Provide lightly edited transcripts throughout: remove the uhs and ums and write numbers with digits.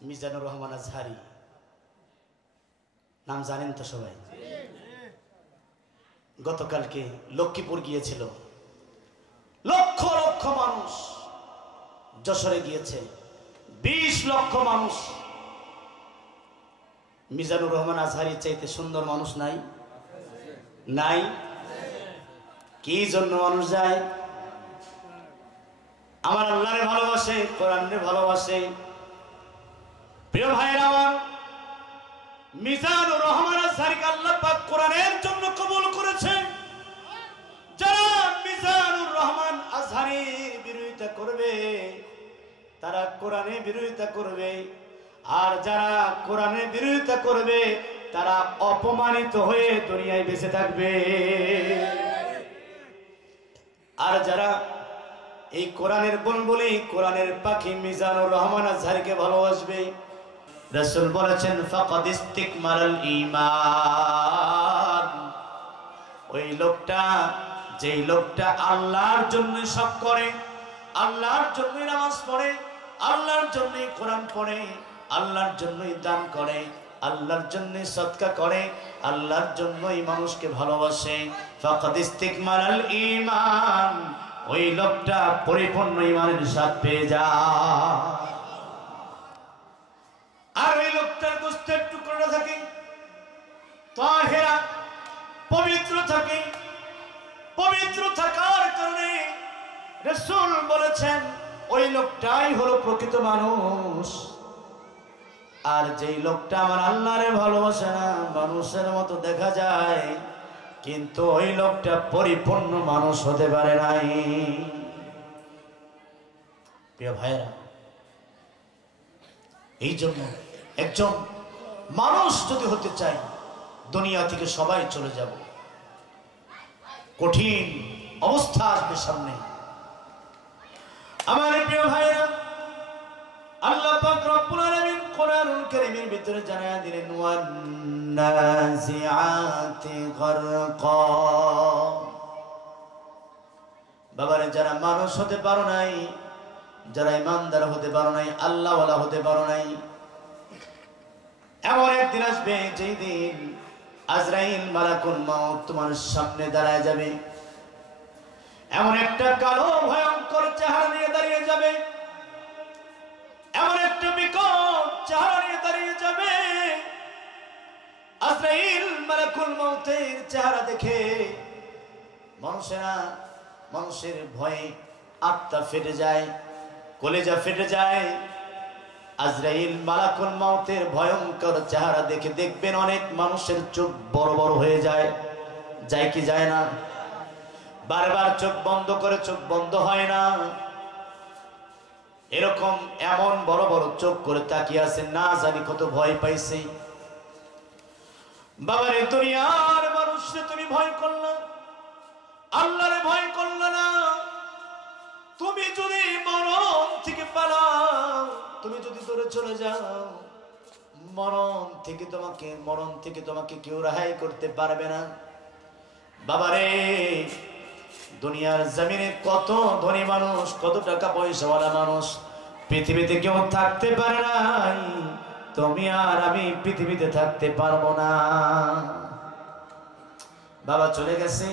মিজানুর রহমান আজহারি নাম জানেন তো সবাই। গতকালকে লক্ষ্মীপুর গিয়েছিল, লক্ষ লক্ষ মানুষ। যশোরে গিয়েছে 20 লক্ষ মানুষ। মিজানুর রহমান আজহারির চাইতে সুন্দর মানুষ নাই? নাই? কি জন্য মানুষ যায়? আমার আল্লাহরে ভালোবাসে, কোরআনরে ভালোবাসে। প্রিয় ভাইরা আমার, মিজানুর রহমান আজহারিকে আল্লাহ পাক কোরআনের জন্য কবুল করেছেন। যারা মিজানুর রহমান আজহারির বিরোধিতা করবে তারা কোরআনের বিরোধিতা করবে, আর যারা কোরআনের বিরোধিতা করবে তারা অপমানিত হয়ে দুনিয়ায় বেঁচে থাকবে। আর যারা এই কোরআনের বুলবুলি, কোরআনের পাখি মিজানুর রহমান আজহারিকে ভালোবাসবে, রাসূল বলেছেন ফাকাদ ইস্তিকমালাল ঈমান। ওই লোকটা, যেই লোকটা আল্লাহর জন্য সব করে, আল্লাহর জন্য নামাজ পড়ে, আল্লাহর জন্য কোরআন পড়ে, আল্লাহর জন্যই দান করে, আল্লাহর জন্যই সদকা করে, আল্লাহর জন্যই মানুষকে ভালোবাসে, ফাকাদ ইস্তিকমালাল ঈমান। ওই লোকটা পরিপূর্ণ ঈমানের স্বাদ পেয়ে যায়। আর ওই লোকটার গোশতের টুকরোটা থাকে তাহেরা, পবিত্র থাকে। পবিত্র থাকার কারণে রাসূল বলেছেন ওই লোকটাই হলো প্রকৃত মানুষ। আর যেই লোকটা আমার আল্লাহরে ভালোবাসে না, মানুষের মতো দেখা যায় কিন্তু ওই লোকটা পরিপূর্ণ মানুষ হতে পারে নাই। প্রিয় ভাইরা, এই জন্য একজন মানুষ যদি হতে চাই, দুনিয়া থেকে সবাই চলে যাব, কঠিন অবস্থা আসবে সামনে। আমার প্রিয় ভাইরা, আল্লাহ পাক রব্বুল আলামিন কোরআনুল কারীমের ভিতরে জানায়া দিলেন ওয়ান নাজিআতি গারকা। বাবারে, যারা মানুষ হতে পারো নাই, যারা ইমানদার হতে পারো নাই, আল্লাহওয়ালা হতে পারো নাই, এমন একদিন আসবে যেই দিন আজরাইল মালাকুল মাউত তোমার সামনে দাঁড়ায় যাবে। এমন একটা কালো ভয়ঙ্কর চেহারা নিয়ে দাঁড়িয়ে যাবে, এমন একটা বিকট চেহারা নিয়ে দাঁড়িয়ে যাবে। আজরাইল মালাকুল মাউতের চেহারা দেখে মানুষের ভয়ে আত্মা ফেটে যায়, কলেজা ফেটে যায়। আজরাইল মালাকুল মাউতের ভয়ঙ্কর চেহারা দেখে দেখবেন অনেক মানুষের চোখ বড় বড় হয়ে যায়। যায় কি যায় না? বারবার চোখ বন্ধ করে, চোখ বন্ধ হয় না। এরকম এমন বড় বড় চোখ করে তাকিয়ে আছে, না জানি কত ভয় পাইছে। বাবারে, দুনিয়ার মানুষকে তুমি ভয় করলা, আল্লাহরে ভয় করলা না। তুমি যদি মরণ থেকে পালাও, তুমি যদি দূরে চলে যাও, মরণ থেকে তোমাকে কেউ রেহাই করতে পারবে না। বাবারে, দুনিয়ার জমিনে কত ধনী মানুষ, কত টাকা পয়সাওয়ালা মানুষ পৃথিবীতে কেউ থাকতে পারে নাই, তুমি আর আমি পৃথিবীতে থাকতে পারবো না। বাবা চলে গেছে,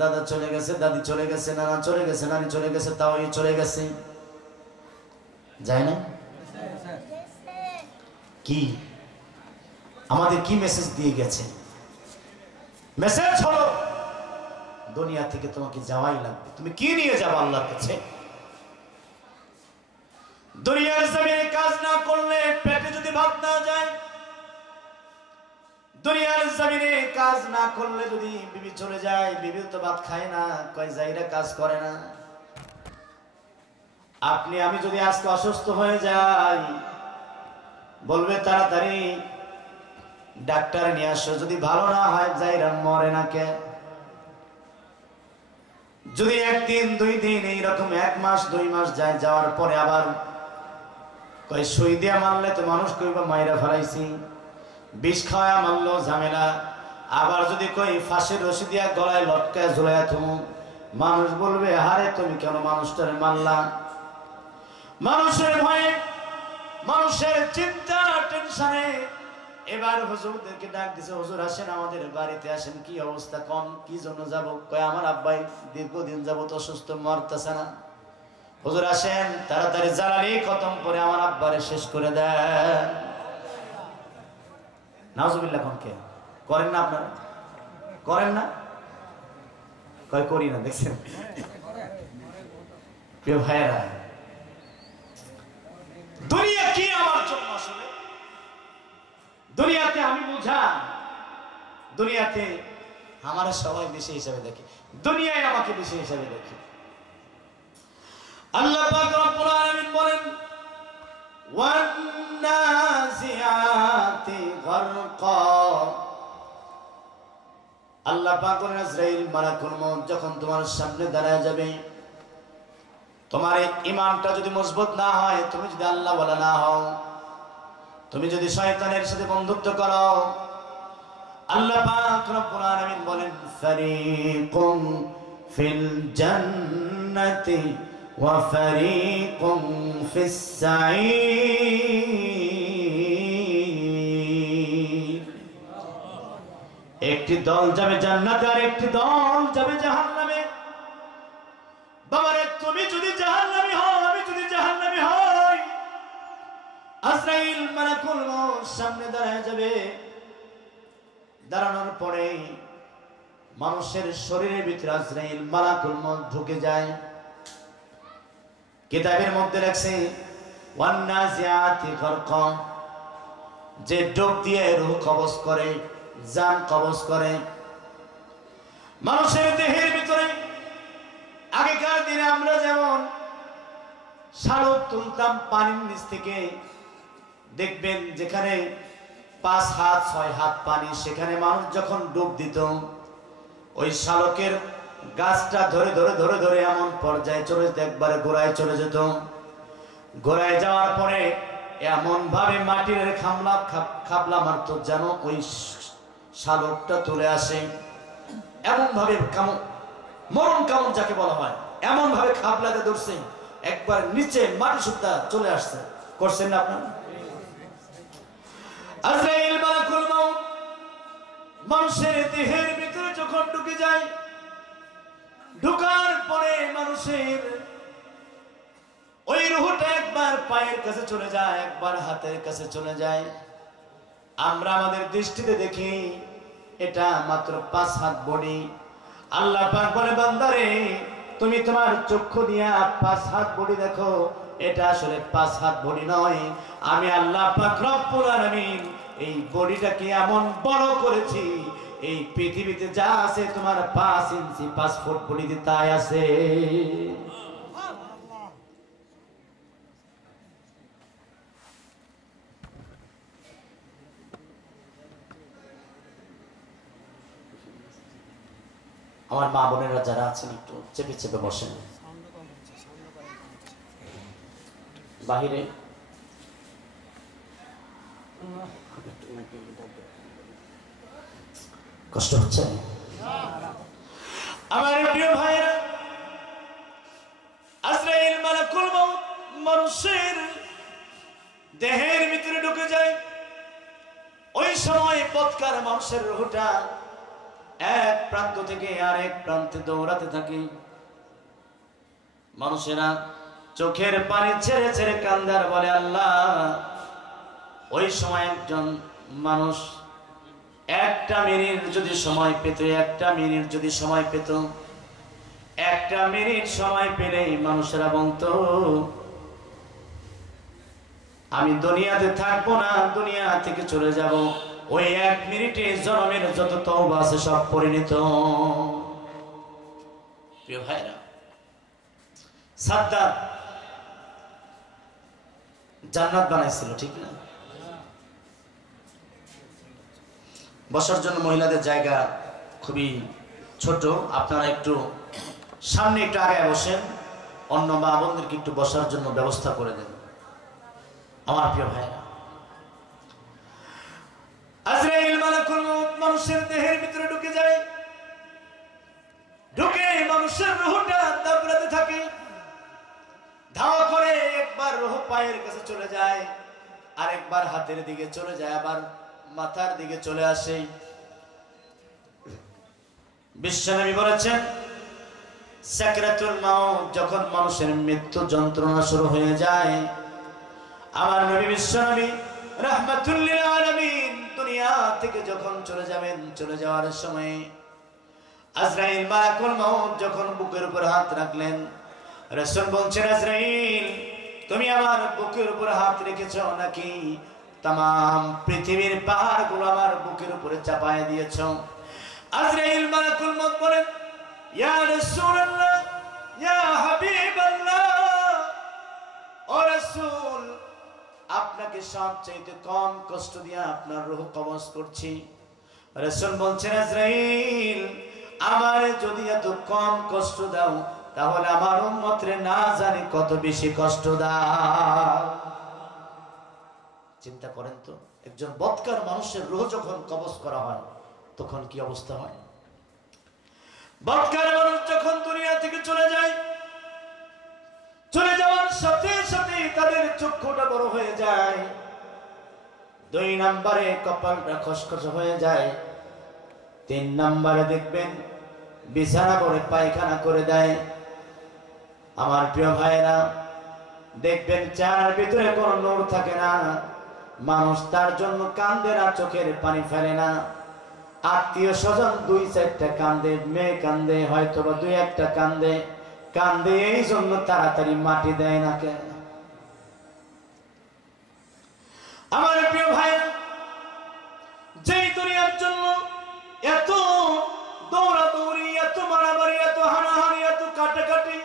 দাদা চলে গেছে, দাদি চলে গেছে, নানা চলে গেছে, নানি চলে গেছে, তাও চলে গেছে, যায় না? কি আমাদের কি মেসেজ দিয়ে গেছে? মেসেজ হলো দুনিয়া থেকে তোমাকে যাওয়াই লাগবে। তুমি কি নিয়ে যাবে আল্লাহর কাছে? দুনিয়ার জমিনে কাজ না করলে পেটে যদি ভাত না যায়, দুনিয়ার জমিনে কাজ না করলে যদি বিবি চলে যায়, বিবি তো ভাত খায় না, কয় যাইরা কাজ করে না। আপনি আমি যদি আজকে অসুস্থ হয়ে যাই, বলবে তাড়াতাড়ি ডাক্তার নিয়ে আসো, যদি ভালো না হয় যাইরা মরে না কে। যদি একদিন দুই দিন এইরকম 1 মাস 2 মাস যায়, যাওয়ার পরে আবার কয় সুই দিয়া মারলে তো মানুষ কইবা মাইরা ফেলাইছি, বিষ খাওয়া মারলো ঝামেলা। আবার যদি কই ফাঁসির রশি দিয়া গলায় লটকায় ঝুলাইয়া থুমু, মানুষ বলবে হারে তুমি কেন মানুষটারে মারলা। মানুষের ভয়ে মানুষের চিন্তা টেনশনে এবার হুজুরদেরকে ডাক দিছে, হুজুর আসেন আমাদের বাড়িতে আসেন, কি অবস্থা কম, কি জন্য যাব? কয় আমার আব্বাই দীর্ঘদিন যাবত অসুস্থ, মরতেছে না। হুজুর আসেন তাড়াতাড়ি জ্বালানি খতম করে আমার আব্বারে শেষ করে দেন। নাউজুবিল্লাহ। কোন কে করেন না? আপনারা করেন না? কয় করি না। দেখছেন প্রিয় ভাইয়েরা, দুনিয়া কি আমার জন্য? আসলে দুনিয়াতে আমি বুঝা, দুনিয়াতে আমার সবাই বেশি হিসাবে দেখে, দুনিয়ায় আমাকে বেশি হিসাবে দেখে। আল্লাহ পাক রব্বুল আলামিন বলেন ওয়ান নাজিআতি গারকা। আল্লাহ পাক বলেন আজরাইল মালাকুল মউত যখন তোমার সামনে দাঁড়ায় যাবে, তোমার ঈমানটা যদি মজবুত না হয়, তুমি যদি আল্লাহ ওয়ালা না হও, তুমি যদি শয়তানের সাথে বন্ধুত্ব করো, আল্লাহ পাক রব্বুল আলামিন বলেন ফারিকুম ফিল জান্নাতি ওয়া ফারিকুম ফিস সাঈর। একটি দল যাবে জান্নাতে আর একটি দল যাবে জাহান্নামে। বাবারে তুমি যদি জাহান্নামী হও, আমি যদি জাহান্নামী হই, আজরাইল মালাকুল মউত সামনে দাঁড়ায় যাবে। দাঁড়ানোর পরে মানুষের শরীরের ভিতরে আজরাইল মালাকুল মউত ঢুকে যায়। কিতাবের মধ্যে লেখছে ওয়ান নাজিআতি গারকা, যে ডোব দিয়ে রূহ কবজ করে, জান কবজ করে। মানুষের দেহের ভিতরে আগেকার দিনে আমরা যেমন শালক তুলতাম পানির নিচ থেকে, দেখবেন যেখানে 5 হাত 6 হাত পানি, সেখানে মানুষ যখন ডুব দিত, ওই শালকের গাছটা ধরে ধরে ধরে ধরে এমন পর্যায়ে চলে যেত, একবারে গোড়ায় চলে যেত। গোড়ায় যাওয়ার পরে এমন ভাবে মাটির খাবলা মারত যেন ওই শালকটা তুলে আসে। এমন ভাবে মরণ কামন যাকে বলা হয়, এমন ভাবে খাবলাতে ধরছে, একবার নিচে মাটি সুদ্ধা চলে আসছে। করছেন না আপনারা? আজরাইল মালাকুল মউত মানুষের দেহের ভিতরে যখন ঢুকে যায়, ঢুকার পরে মানুষের ওই রূহটা একবার পায়ের কাছে চলে যায়, একবার হাতের কাছে চলে যায়। আমরা আমাদের দৃষ্টিতে দেখি এটা মাত্র 5 হাত বডি। আল্লাহ পাক বলে বান্দারে তুমি তোমার চক্ষু দিয়া 5 হাত বডি দেখো, এটা আসলে 5 হাত বডি নয়। আমি আল্লাহ পাক রব্বুল আলামিন এই বডিটাকে এমন বড় করেছি, এই পৃথিবীতে যা আছে তোমার 5 ইঞ্চি 5 ফুট বডিতে তাই আছে। আমার মা বোনেরা যারা আছেন একটু চেপে চেপে বসেন, বাহিরে কষ্ট হচ্ছে। আমার প্রিয় ভাইরা, আজরাইল মালাকুল মউত মানুষের দেহের ভিতরে ঢুকে যায়। ওই সময় পথকার মানুষের রূহটা এক প্রান্ত থেকে আরেক প্রান্তে দৌড়াতে থাকে। মানুষেরা চোখের পানি ছেড়ে ছেড়ে কান্দার বলে আল্লাহ। ওই সময় একজন মানুষ একটা মিনিট যদি সময় পেত, একটা মিনিট যদি সময় পেত, একটা মিনিট সময় পেলেই মানুষেরা বলতো আমি দুনিয়াতে থাকবো না, দুনিয়া থেকে চলে যাব। ওই 1 মিনিটে জন্মের যত তওবা আছে সব পরিণত। প্রিয় ভাইরা, সাদ্দাত জান্নাত বানাইছিল, ঠিক না? বসার জন্য মহিলাদের জায়গা খুবই ছোট, আপনারা একটু সামনে একটু আগে বসেন, অন্য মা বোনদেরকে একটু বসার জন্য ব্যবস্থা করে দেন। আমার প্রিয় ভাইরা, আজরাইল মালাকুল মউত মানুষের দেহের ভিতরে ঢুকে যায়। ঢুকে মানুষের রূহটা দাবড়াতে থাকে। ধাওয়া করে একবার রূহ পায়ের কাছে চলে যায়, একবার হাতের দিকে চলে যায়, আবার মাথার দিকে চলে আসে। বিশ্বনবী বলেছেন সাকরাতুল মাউত, যখন মানুষের মৃত্যু যন্ত্রণা শুরু হয়ে যায়, আমার নবী বিশ্বনবী রাহমাতুল লিল আলামিন দুনিয়া থেকে যখন চলে যাবেন, চলে যাওয়ার সময় আজরাইল মালাকুল মাউত যখন বুকের উপর হাত রাখলেন, রাসূল বলছেন আজরাইল তুমি আমার বুকের উপর হাত রেখেছো নাকি तमाम পৃথিবীর পাহাড়গুলো আমার বুকের উপরে চাপায় দিয়েছো? আজরাইল মালাকুল মউত বলেন ইয়া রাসূলুল্লাহ ইয়া হাবিবাল্লাহ, ও রাসূল আপনাকে সবচেয়ে কম কষ্ট দিয়ে আপনার রূহ কবজ করছি। রাসূল বলছেন আজরাইল আমার যদি এত কম কষ্ট দাও তাহলে আমার উম্মতরে না জানি কত বেশি কষ্ট দাও। চিন্তা করেন তো, একজন বদকার মানুষের রূহ যখন কবজ করা হয় তখন কি অবস্থা হয়? বদকার মানুষ যখন দুনিয়া থেকে চলে যায়, চলে যাওয়ার সাথে সাথে তাদের চক্ষুটা বড় হয়ে যায়, 2 নম্বরে কপালটা খসখসে হয়ে যায়, 3 নম্বরে দেখবেন বিছানা করে পায়খানা করে দেয়। আমার প্রিয় ভাইরা দেখবেন চেহারার ভিতরে কোনো নূর থাকে না, মানুষ তার জন্য কান্দে না, চোখের পানি ফেলে না, আত্মীয় স্বজন 2-4টা কান্দে, মেয়ে কান্দে, হয়তো বা 2-1টা কান্দে, কান্দে এই জন্য তাড়াতাড়ি মাটি দেয় না কেন? আমার প্রিয় ভাই যেই দুনিয়ার জন্য এত দৌড়াদৌড়ি, এত মারামারি, এত হানাহানি, এত কাটাকাটি,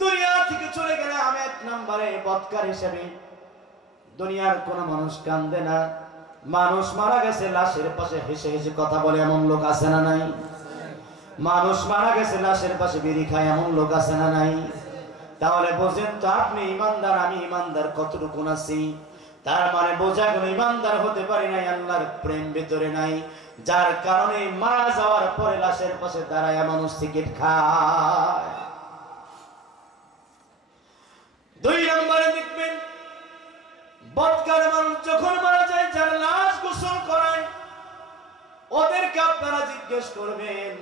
দুনিয়া থেকে চলে গেলে আমি 1 নম্বরে বদকার হিসেবে দুনিয়ার কোন মানুষ কান্দে না। মানুষ মারা গেছে লাশের পাশে হেসে হেসে কথা বলে এমন লোক আছে না নাই? মানুষ মারা গেছে লাশের পাশে বিড়ি খায় এমন লোক আছে না নাই? তাহলে বোঝেন তো আপনি ইমানদার, আমি ইমানদার কতটুকু আছি। তার মানে বোঝা গেল ইমানদার হতে পারি নাই, আল্লাহর প্রেম ভিতরে নাই, যার কারণে মারা যাওয়ার পরে লাশের পাশে দাঁড়ায় মানুষ টিকিট খায়। 2 নম্বরে দেখবেন বদকার মানুষ যখন মারা যায়, যার লাশ গোসল করায় ওদেরকে আপনারা জিজ্ঞেস করবেন,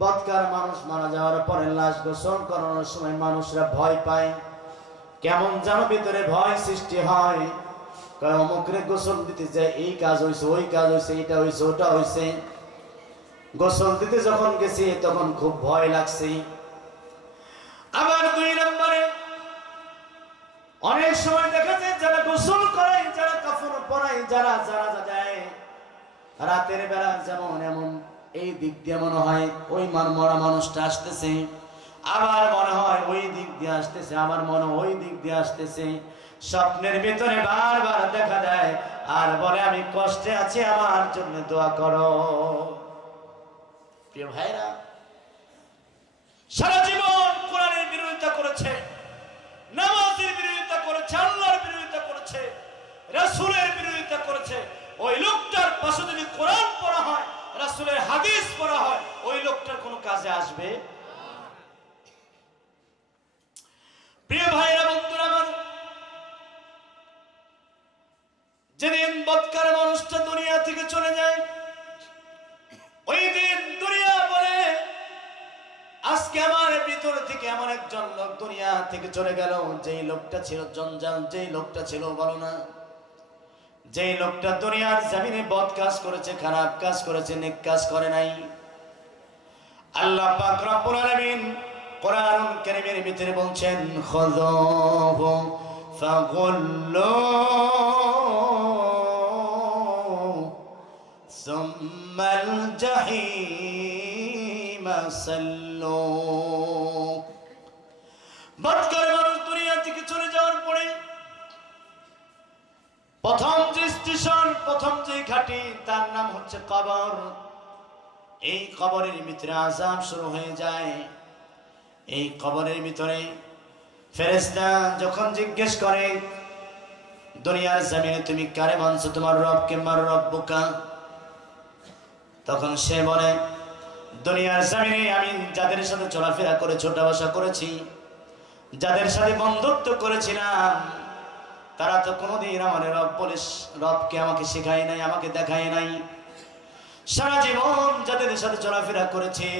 বদকার মানুষ মারা যাওয়ার পরে লাশ গোসল করানোর সময় মানুষরা ভয় পায়, কেমন যেন ভিতরে ভয় সৃষ্টি হয়। অমুকরে গোসল দিতে যায়, এই কাজ হয়েছে, ওই কাজ হয়েছে, এটা হয়েছে, ওটা হয়েছে। গোসল দিতে যখন গেছি তখন খুব ভয় লাগছে। আবার 2 নম্বরে অনেক সময় দেখা যায় যারা গোসল করায়, যারা কাফন পরায়, যারা জানাজা দেয়, রাতের বেলা যেমন এমন এই দিক দিয়ে মনে হয় ওই মরা মানুষটা আসতেছে, আবার মনে হয় ওই দিক দিয়ে আসতেছে, আবার মনে ওই দিক দিয়ে আসতেছে। স্বপ্নের ভিতরে বারবার দেখা দেয় আর বলে আমি কষ্টে আছি, আমার জন্য দোয়া করো। প্রিয় ভাইরা, সারা জীবন কোরআনের বিরোধিতা করেছে, নামাজের বিরোধিতা করেছে, আল্লাহর বিরোধিতা করেছে, রাসূলের বিরোধিতা করেছে। ওই লোকটার পাশে যদি কোরআন পড়া হয়, রাসূলের হাদিস পড়া হয়, ওই লোকটার কোনো কাজে আসবে? প্রিয় ভাইরা, বন্ধুরা আমার, যেদিন বদকার মানুষটা দুনিয়া থেকে চলে যায়, ওই দিন দুনিয়া বলে আজকে আমার ভিতর থেকে এমন একজন লোক দুনিয়া থেকে চলে গেল, যেই লোকটা ছিল জঞ্জাল, যেই লোকটা ছিল বলো না, যেই লোকটা দুনিয়ার জমিনে বদ কাজ করেছে, খারাপ কাজ করেছে, নেক কাজ করে নাই। আল্লাহ পাক রব্বুল আলামিন কোরআনুল কারীমের ভিতরে বলছেন খুযুহু ফাগুল্লু সুম্মাল জাহিমা সাল্লু। বদকার মানুষ দুনিয়া থেকে চলে যাওয়ার পরে প্রথম যে স্টেশন, প্রথম যে ঘাঁটি, তার নাম হচ্ছে কবর। এই কবরের ভিতরে আযাব শুরু হয়ে যায়। এই কবরের ভিতরে ফেরেশতা যখন জিজ্ঞেস করে দুনিয়ার জমিনে তুমি কারে মানছো, তোমার রবকে, মার রব্বুকা, তখন সে বলে দুনিয়ার জমিনে আমি যাদের সাথে চলাফেরা করে ছোট বসা করেছি, যাদের সাথে বন্ধুত্ব করেছিলাম, তারা তো কোনোদিন আমার রব বলে রবকে আমাকে শেখায় নাই, আমাকে দেখায় নাই। সারা জীবন যাদের সাথে চলাফেরা করেছে,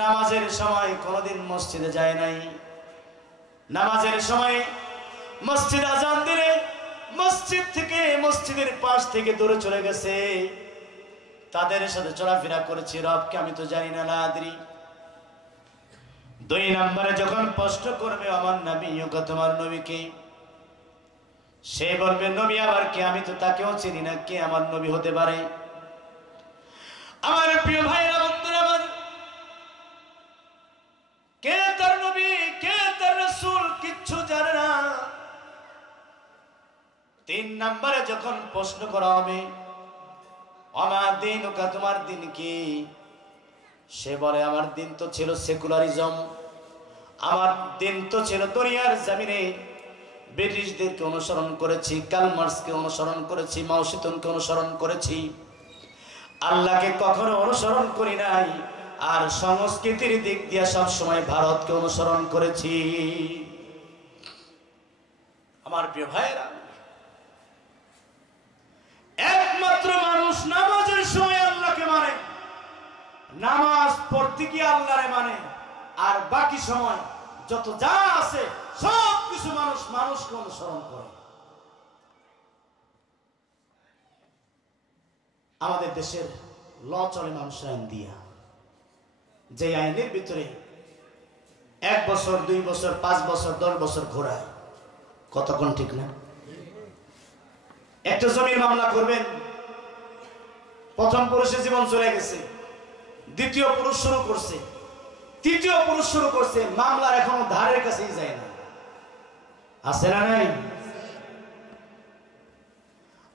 নামাজের সময় কোনোদিন মসজিদে যায় নাই। নামাজের সময় মসজিদ আজান দিলে মসজিদ থেকে, মসজিদের পাশ থেকে দূরে চলে গেছে। তাদের সাথে চলাফেরা করেছে, রবকে আমি তো জানি না, লাদ্রি। 2 নম্বরে যখন প্রশ্ন করবে আমার নবী, তোমার নবীকে, সে বলবে নবী আবার কে, আমি তো তাকেও চিনি না, কে আমার নবী হতে পারে? আমার প্রিয় ভাইরা, বন্ধুরা আমার, কে তার নবী, কে তার রাসূল কিচ্ছু জানে না। 3 নম্বরে যখন প্রশ্ন করা হবে আমার দিন, তোমার দিন কি, সে বলে আমার দিন তো ছিল সেকুলারিজম, আমার দিন তো ছিল দুনিয়ার জমিনে ব্রিটিশদেরকে অনুসরণ করেছি, কার্ল মার্ক্সকে অনুসরণ করেছি, মাও সেতুংকে অনুসরণ করেছি, আল্লাহকে কখনো অনুসরণ করি নাই। আর সংস্কৃতির দিক দিয়ে সব সময় ভারতকে অনুসরণ করেছি। আমার প্রিয় ভাইরা, একমাত্র মানুষ নামাজের সময় আল্লাহকে মানে, নামাজ পড়তে গিয়ে আল্লাহরে মানে, আর বাকি সময় যত যা আছে সব কিছু মানুষ মানুষকে অনুসরণ করে। আমাদের দেশের ল চলে মানুষের আইন দিয়া, যে আইনের ভিতরে 1 বছর 2 বছর 5 বছর 10 বছর ঘোরায়, কতক্ষণ ঠিক না? একটা জমির মামলা করবেন, প্রথম পুরুষের জীবন চলে গেছে, দ্বিতীয় পুরুষ শুরু করছে, তৃতীয় পুরুষ শুরু করছে, মামলার এখনো ধারের কাছেই যায় না। আছে না নাই?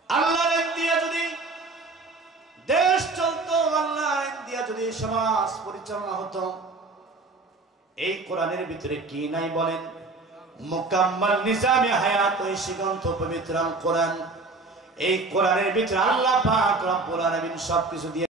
আল্লাহর আইন দিয়া যদি দেশ চলতো, আল্লাহর আইন দিয়া যদি সমাজ পরিচালনা হতো, এই কোরআনের ভিতরে কি নাই বলেন? মুকাম্মাল নিজামে হায়াত, ওই সিগন্থ পবিত্র কোরআন, এই কোরআনের ভিতরে আল্লাহ পাক রব্বুল আলামিন সবকিছু দিয়ে